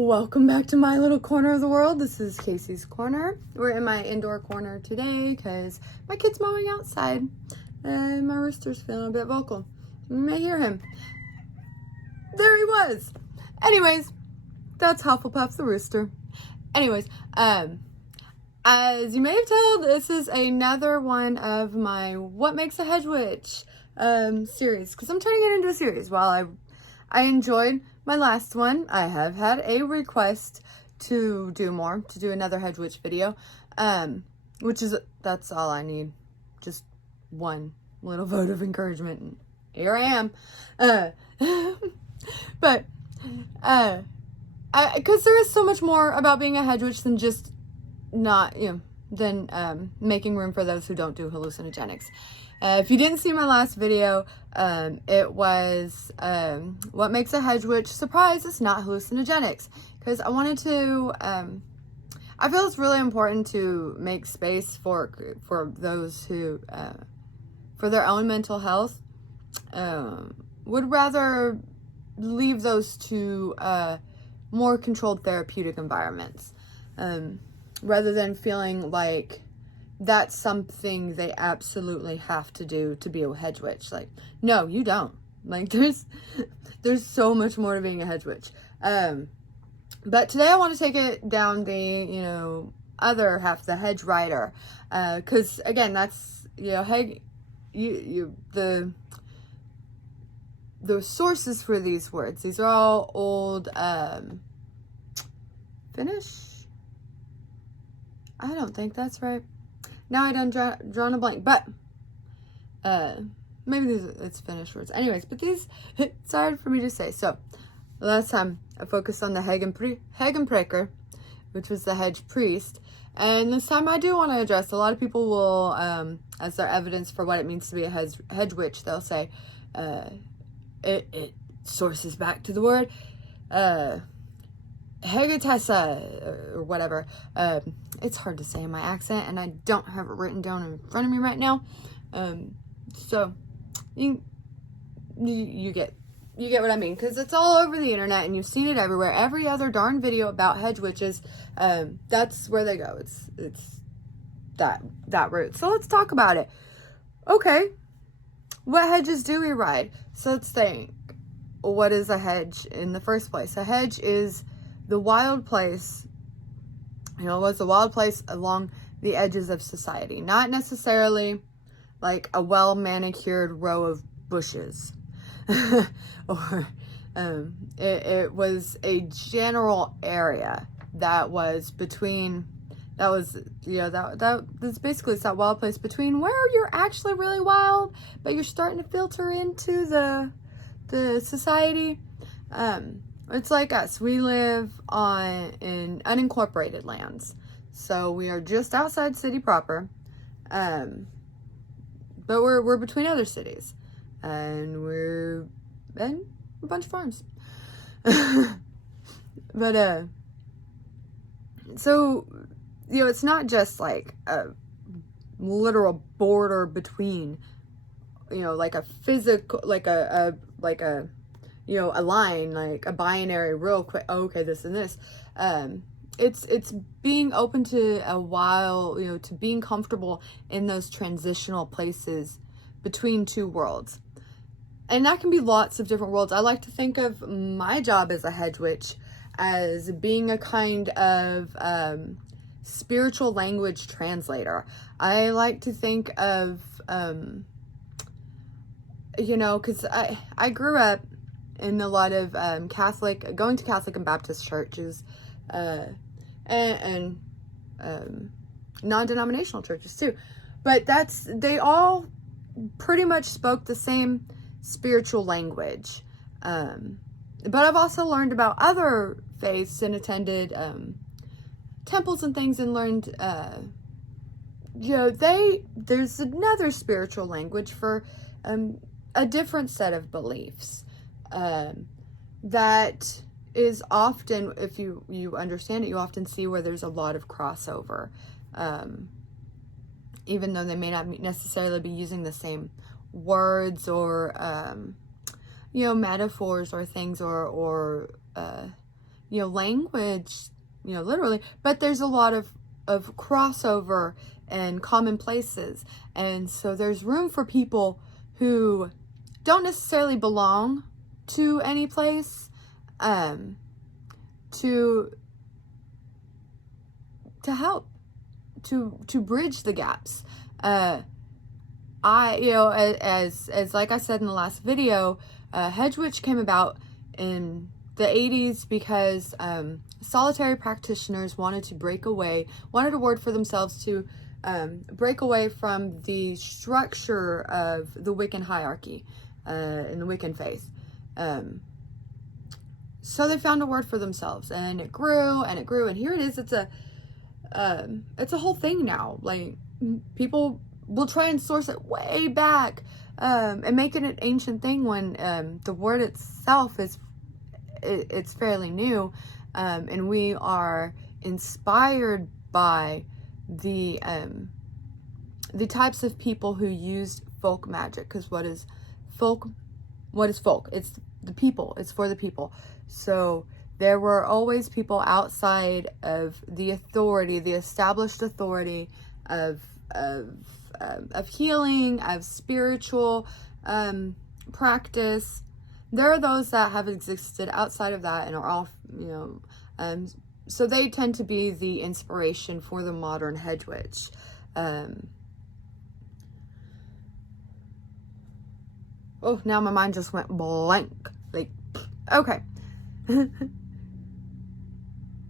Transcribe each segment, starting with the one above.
Welcome back to my little corner of the world. This is Casey's corner. We're in my indoor corner today because my kid's mowing outside and my rooster's feeling a bit vocal. You may hear him. There he was. Anyways, that's Hufflepuff the rooster. Anyways, as you may have told, this is another one of my What Makes a Hedgewitch series, because I'm turning it into a series. While I enjoyed my last one, I have had a request to do more, to do another Hedgewitch video, that's all I need, just one little vote of encouragement, and here I am. But because there is so much more about being a Hedgewitch than just making room for those who don't do hallucinogenics. If you didn't see my last video, it was what makes a Hedgewitch. Surprise, it's not hallucinogenics. Because I wanted to, I feel it's really important to make space for those who, for their own mental health, would rather leave those to more controlled therapeutic environments, rather than feeling like that's something they absolutely have to do to be a Hedgewitch. Like, no, you don't. Like, there's so much more to being a Hedgewitch. But today I want to take it down the, other half, the hedge rider. Cause again, that's, the sources for these words. These are all old, Finnish? I don't think that's right. Now I done drawn a blank, but maybe it's Finnish words. Anyways, but these, it's hard for me to say. So last time I focused on the Hegenpreker, which was the hedge priest. And this time I do want to address, a lot of people will, as their evidence for what it means to be a hedge witch, they'll say, it sources back to the word, Hegetessa, or whatever. It's hard to say in my accent, and I don't have it written down in front of me right now. So you get what I mean, because it's all over the internet, and you've seen it everywhere. Every other darn video about hedge witches, that's where they go. It's that route. So let's talk about it. Okay, what hedges do we ride? So let's think. What is a hedge in the first place? A hedge is the wild place, was a wild place along the edges of society. Not necessarily like a well-manicured row of bushes. Or it was a general area that was between, that's basically, it's that wild place between where you're actually really wild, but you're starting to filter into the society. It's like us. We live in unincorporated lands. So we are just outside city proper. But we're between other cities. And we're in a bunch of farms. But so it's not just like a literal border between, like a physical, like a line, like a binary real quick, okay, this and this. It's being open to a while, to being comfortable in those transitional places between two worlds. And that can be lots of different worlds. I like to think of my job as a hedge witch as being a kind of spiritual language translator. I like to think of, because I grew up in a lot of going to Catholic and Baptist churches, and non-denominational churches too. But they all pretty much spoke the same spiritual language. But I've also learned about other faiths and attended temples and things, and learned, there's another spiritual language for a different set of beliefs. That is often, if you understand it, you often see where there's a lot of crossover, even though they may not necessarily be using the same words or metaphors or things, or language, literally, but there's a lot of crossover and common places. And so there's room for people who don't necessarily belong to any place, to help, to bridge the gaps. As like I said in the last video, Hedgewitch came about in the 80s because solitary practitioners wanted a word for themselves to break away from the structure of the Wiccan hierarchy in the Wiccan faith. So they found a word for themselves, and it grew and it grew, and here it is. It's a whole thing now. Like, people will try and source it way back and make it an ancient thing when the word itself it's fairly new, and we are inspired by the types of people who used folk magic. Because what is folk? It's the people. It's for the people. So there were always people outside of the authority, the established authority of healing, of spiritual practice. There are those that have existed outside of that and are all, so they tend to be the inspiration for the modern Hedgewitch. Oh, now my mind just went blank. Like, okay.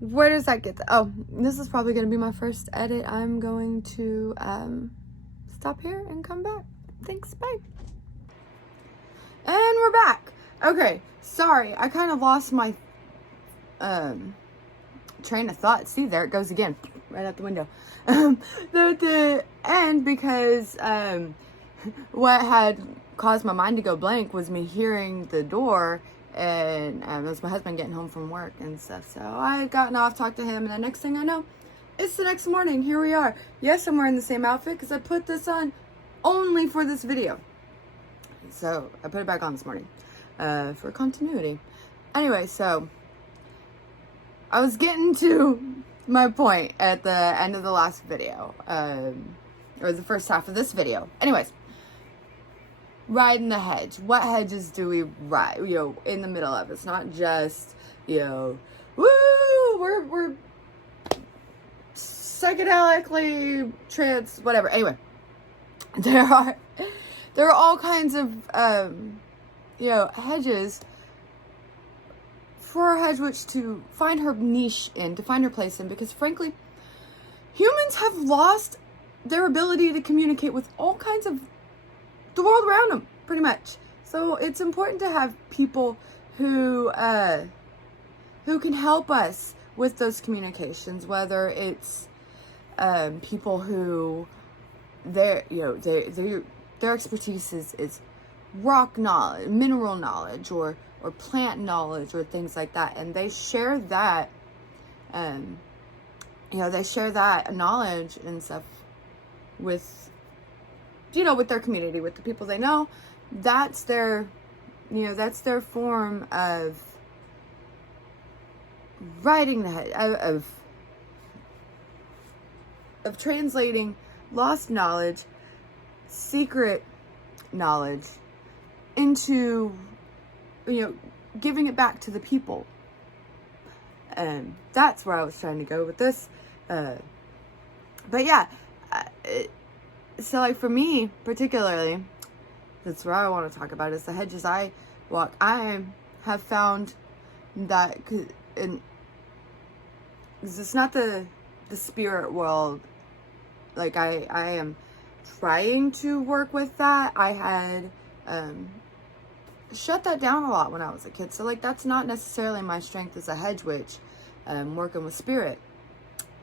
Where does that get? Oh, this is probably going to be my first edit. I'm going to stop here and come back. Thanks, bye. And we're back. Okay, sorry, I kind of lost my train of thought. See, there it goes again, right out the window. The end, because what had caused my mind to go blank was me hearing the door, and it was my husband getting home from work and stuff. So I had gotten off, talked to him, and the next thing I know, it's the next morning. Here we are. Yes, I'm wearing the same outfit because I put this on only for this video. So I put it back on this morning for continuity. Anyway, so I was getting to my point at the end of the last video, or the first half of this video. Anyways, riding the hedge. What hedges do we ride, in the middle of? It's not just, woo, we're psychedelically trance, whatever. Anyway, there are all kinds of, hedges for a Hedgewitch to find her niche in, to find her place in, because frankly, humans have lost their ability to communicate with all kinds of the world around them, pretty much. So it's important to have people who can help us with those communications, whether it's people who their expertise is rock knowledge, mineral knowledge, or plant knowledge, or things like that, and they share that knowledge and stuff with with their community, with the people they know. That's their form of writing the head, of translating lost knowledge, secret knowledge, into, giving it back to the people. And that's where I was trying to go with this. But yeah, so like for me particularly, that's where I want to talk about is the hedges I walk. I have found that, and it's not the spirit world. Like I am trying to work with that. I had shut that down a lot when I was a kid. So like that's not necessarily my strength as a Hedgewitch, working with spirit.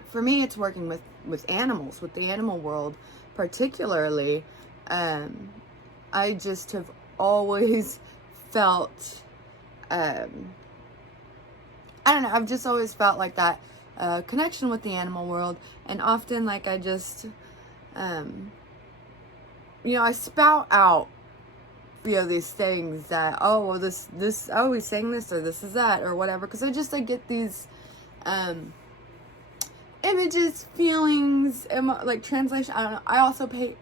For me, it's working with animals, with the animal world particularly. I just have always felt, I don't know, I've just always felt like that connection with the animal world. And often, like, I just, I spout out these things that, oh, well, this, oh, he's saying this, or this is that, or whatever, because I get these, images, feelings, like translation, I don't know.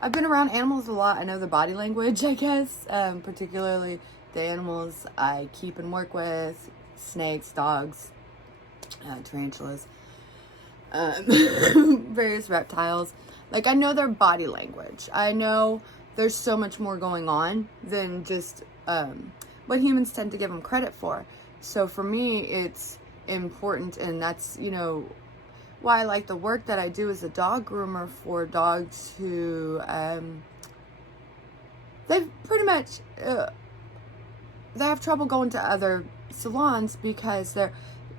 I've been around animals a lot. I know the body language, I guess, particularly the animals I keep and work with, snakes, dogs, tarantulas, various reptiles. Like, I know their body language. I know there's so much more going on than just what humans tend to give them credit for. So for me, it's important, and that's, why I like the work that I do as a dog groomer for dogs who, they've pretty much, they have trouble going to other salons because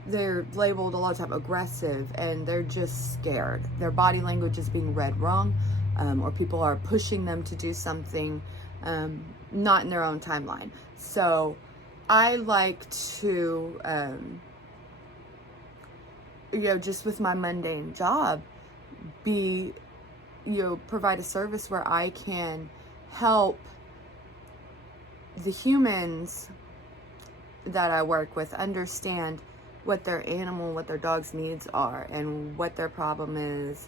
they're labeled a lot of time aggressive, and they're just scared. Their body language is being read wrong, or people are pushing them to do something not in their own timeline. So I like to, just with my mundane job, provide a service where I can help the humans that I work with understand what their dog's needs are, and what their problem is,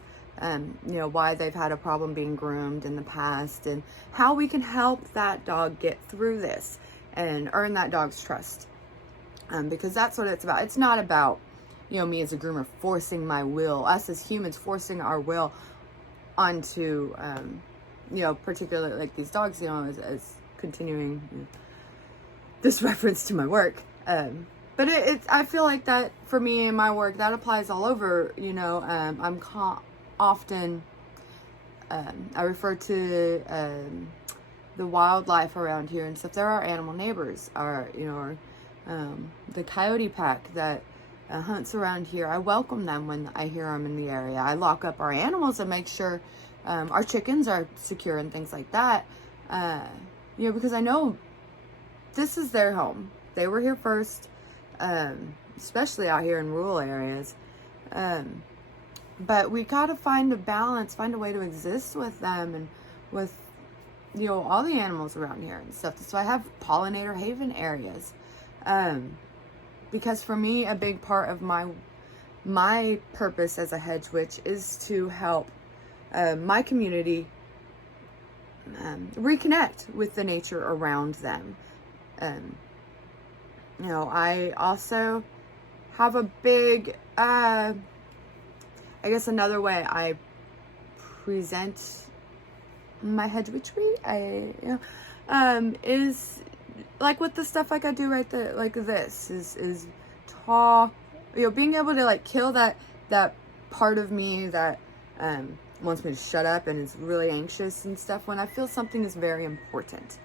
why they've had a problem being groomed in the past, and how we can help that dog get through this and earn that dog's trust. Because that's what it's about. It's not about, me as a groomer forcing my will, us as humans forcing our will onto, particularly like these dogs, as continuing this reference to my work. But I feel like that for me and my work, that applies all over, I'm often, I refer to, the wildlife around here and stuff. There are animal neighbors, or the coyote pack that hunts around here. I welcome them when I hear them in the area. I lock up our animals and make sure our chickens are secure and things like that. Because I know this is their home. They were here first, especially out here in rural areas. But we got to find a balance, find a way to exist with them and with, all the animals around here and stuff. So I have pollinator haven areas. Because for me, a big part of my purpose as a hedge witch is to help my community reconnect with the nature around them. I also have a big, I guess another way I present my hedge witchery, is like with the stuff like I do right there, like this is talk, being able to like kill that part of me that wants me to shut up and is really anxious and stuff when I feel something is very important,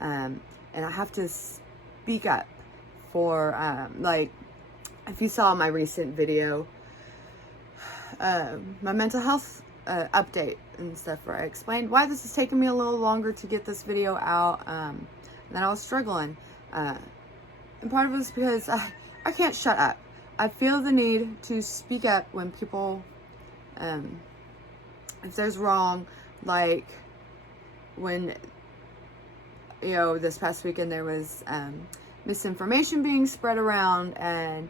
and I have to speak up for like if you saw my recent video, my mental health update and stuff, where I explained why this is taking me a little longer to get this video out, and then I was struggling, and part of it is because I can't shut up. I feel the need to speak up when people, if there's wrong, like when, this past weekend there was misinformation being spread around, and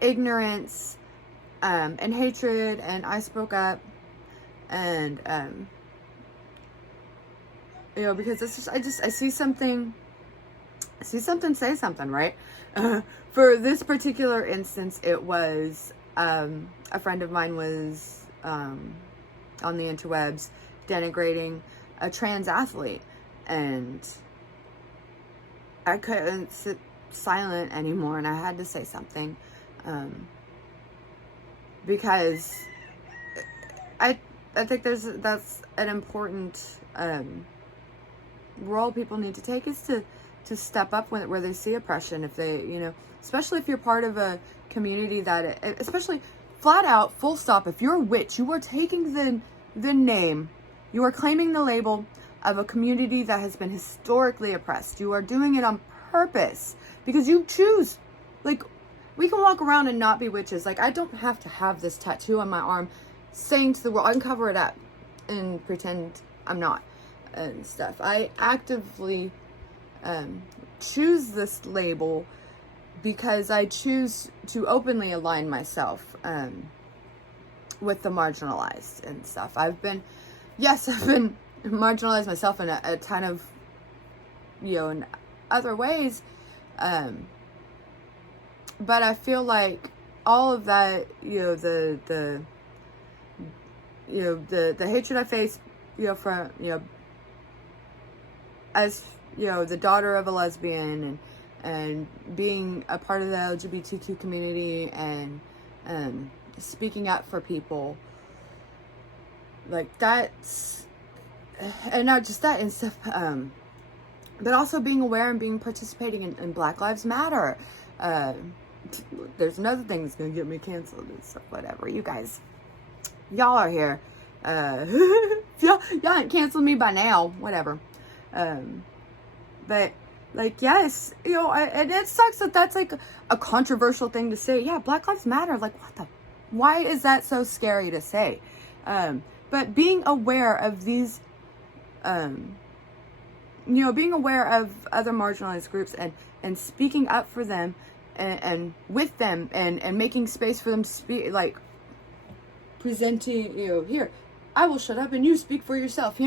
ignorance, and hatred, and I spoke up, and, because it's just, I see something, say something, right? For this particular instance, it was, a friend of mine was, on the interwebs denigrating a trans athlete, and I couldn't sit silent anymore, and I had to say something, because I think that's an important role people need to take, is to step up where they see oppression. If they, especially if you're part of a community that, especially flat out, full stop, if you're a witch, you are taking the name, you are claiming the label of a community that has been historically oppressed. You are doing it on purpose because you choose. Like, we can walk around and not be witches. Like, I don't have to have this tattoo on my arm saying to the world, I can cover it up and pretend I'm not and stuff. I actively choose this label because I choose to openly align myself with the marginalized and stuff. I've been marginalized myself in a ton of, in other ways. But I feel like all of that, the hatred I face, from, as, the daughter of a lesbian and being a part of the LGBTQ community and speaking up for people, like that's, and not just that and stuff, but also being aware and being participating in Black Lives Matter. There's another thing that's gonna get me canceled and stuff, whatever. You guys, y'all are here. y'all ain't canceled me by now, whatever. But like, yes, and it sucks that that's like a controversial thing to say. Yeah, Black Lives Matter. Like, why is that so scary to say? But being aware of these, being aware of other marginalized groups and speaking up for them and with them and making space for them to speak, like presenting, here, I will shut up and you speak for yourself,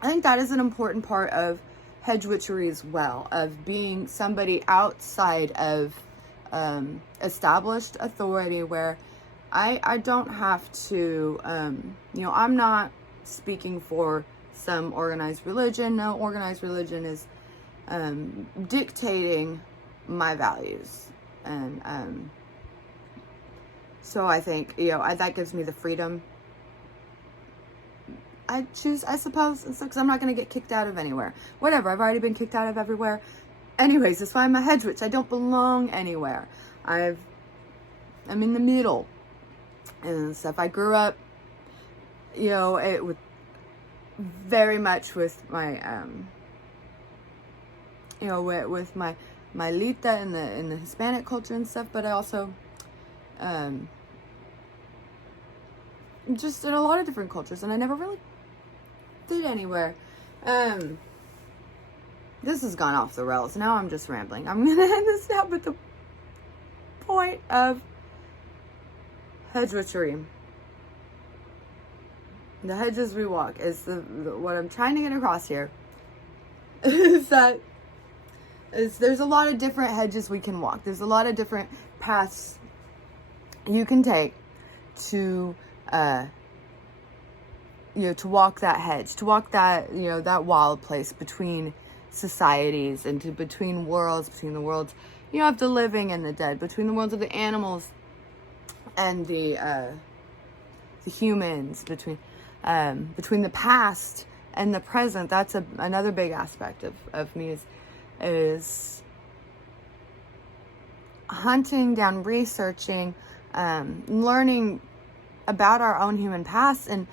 I think that is an important part of hedgewitchery as well, of being somebody outside of established authority, where I don't have to, I'm not speaking for some organized religion. No organized religion is dictating my values. And so I think, that gives me the freedom I choose, I suppose, because I'm not going to get kicked out of anywhere. Whatever, I've already been kicked out of everywhere. Anyways, that's why I'm a hedgewitch. I don't belong anywhere. I'm in the middle and stuff. I grew up, with very much with my, with my Lita in the Hispanic culture and stuff, but I also, just in a lot of different cultures, and I never really fit anywhere. This has gone off the rails. Now I'm just rambling. I'm gonna end this now, but the point of hedgewitchery, the hedges we walk, is what I'm trying to get across here is that there's a lot of different hedges we can walk. There's a lot of different paths you can take to to walk that hedge, to walk that, that wild place between societies and between worlds, between the worlds, of the living and the dead, between the worlds of the animals and the humans, between the past and the present. That's another big aspect of me is hunting down, researching, learning about our own human past and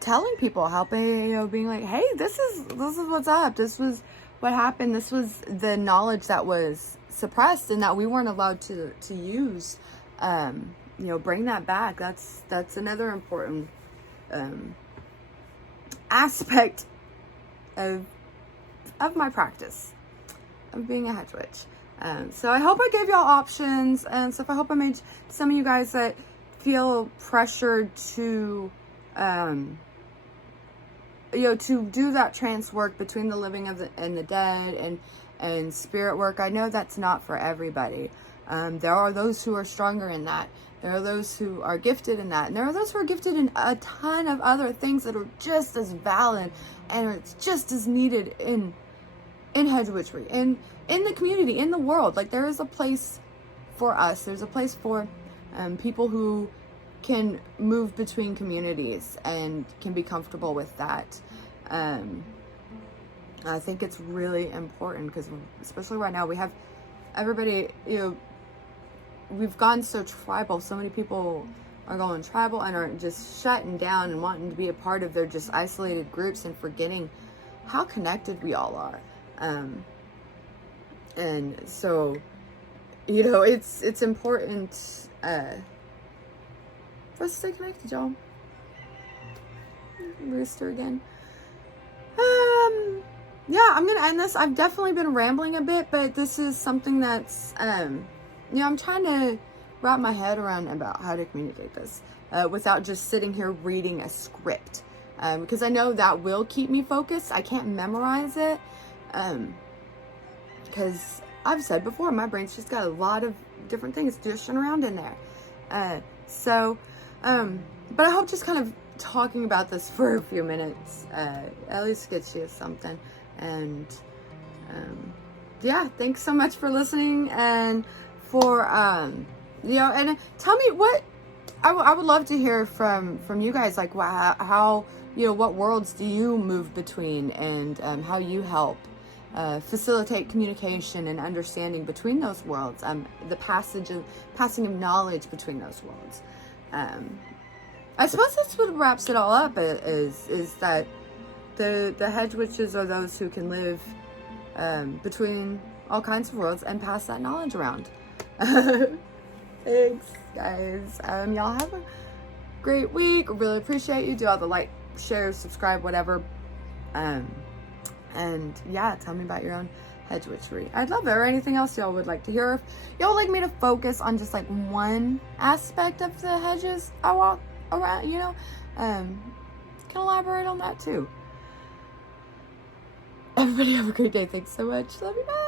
telling people, helping, being like, hey, this is what's up. This was what happened. This was the knowledge that was suppressed and that we weren't allowed to use. Bring that back. That's another important aspect of my practice of being a hedge witch. So I hope I gave y'all options and stuff. I hope I made some of you guys that feel pressured to to do that trance work between the living and the dead and spirit work. I know that's not for everybody. There are those who are stronger in that. There are those who are gifted in that. And there are those who are gifted in a ton of other things that are just as valid and it's just as needed in hedgewitchery, in the community, in the world. Like, there is a place for us. There's a place for people who can move between communities and can be comfortable with that. I think it's really important because, especially right now, we have everybody, we've gone so tribal. So many people are going tribal and are just shutting down and wanting to be a part of their just isolated groups and forgetting how connected we all are. And so, it's important for us to stay connected, y'all. Rooster again. yeah, I'm gonna end this. I've definitely been rambling a bit, but this is something that's, I'm trying to wrap my head around about how to communicate this without just sitting here reading a script, because I know that will keep me focused. I can't memorize it, because I've said before, my brain's just got a lot of different things dishing around in there. But I hope just kind of talking about this for a few minutes at least gets you something. And yeah, thanks so much for listening, and for and tell me what I would love to hear from you guys, like how what worlds do you move between, and how you help facilitate communication and understanding between those worlds, the passing of knowledge between those worlds. I suppose that's what wraps it all up, is that the Hedgewitches are those who can live between all kinds of worlds and pass that knowledge around. Thanks, guys. Y'all have a great week. Really appreciate you. Do all the like, share, subscribe, whatever. And yeah, tell me about your own Hedgewitchery. I'd love it. Or anything else y'all would like to hear. If y'all would like me to focus on just like one aspect of the hedges I walk around, can elaborate on that too. Everybody have a great day. Thanks so much. Love you. Bye.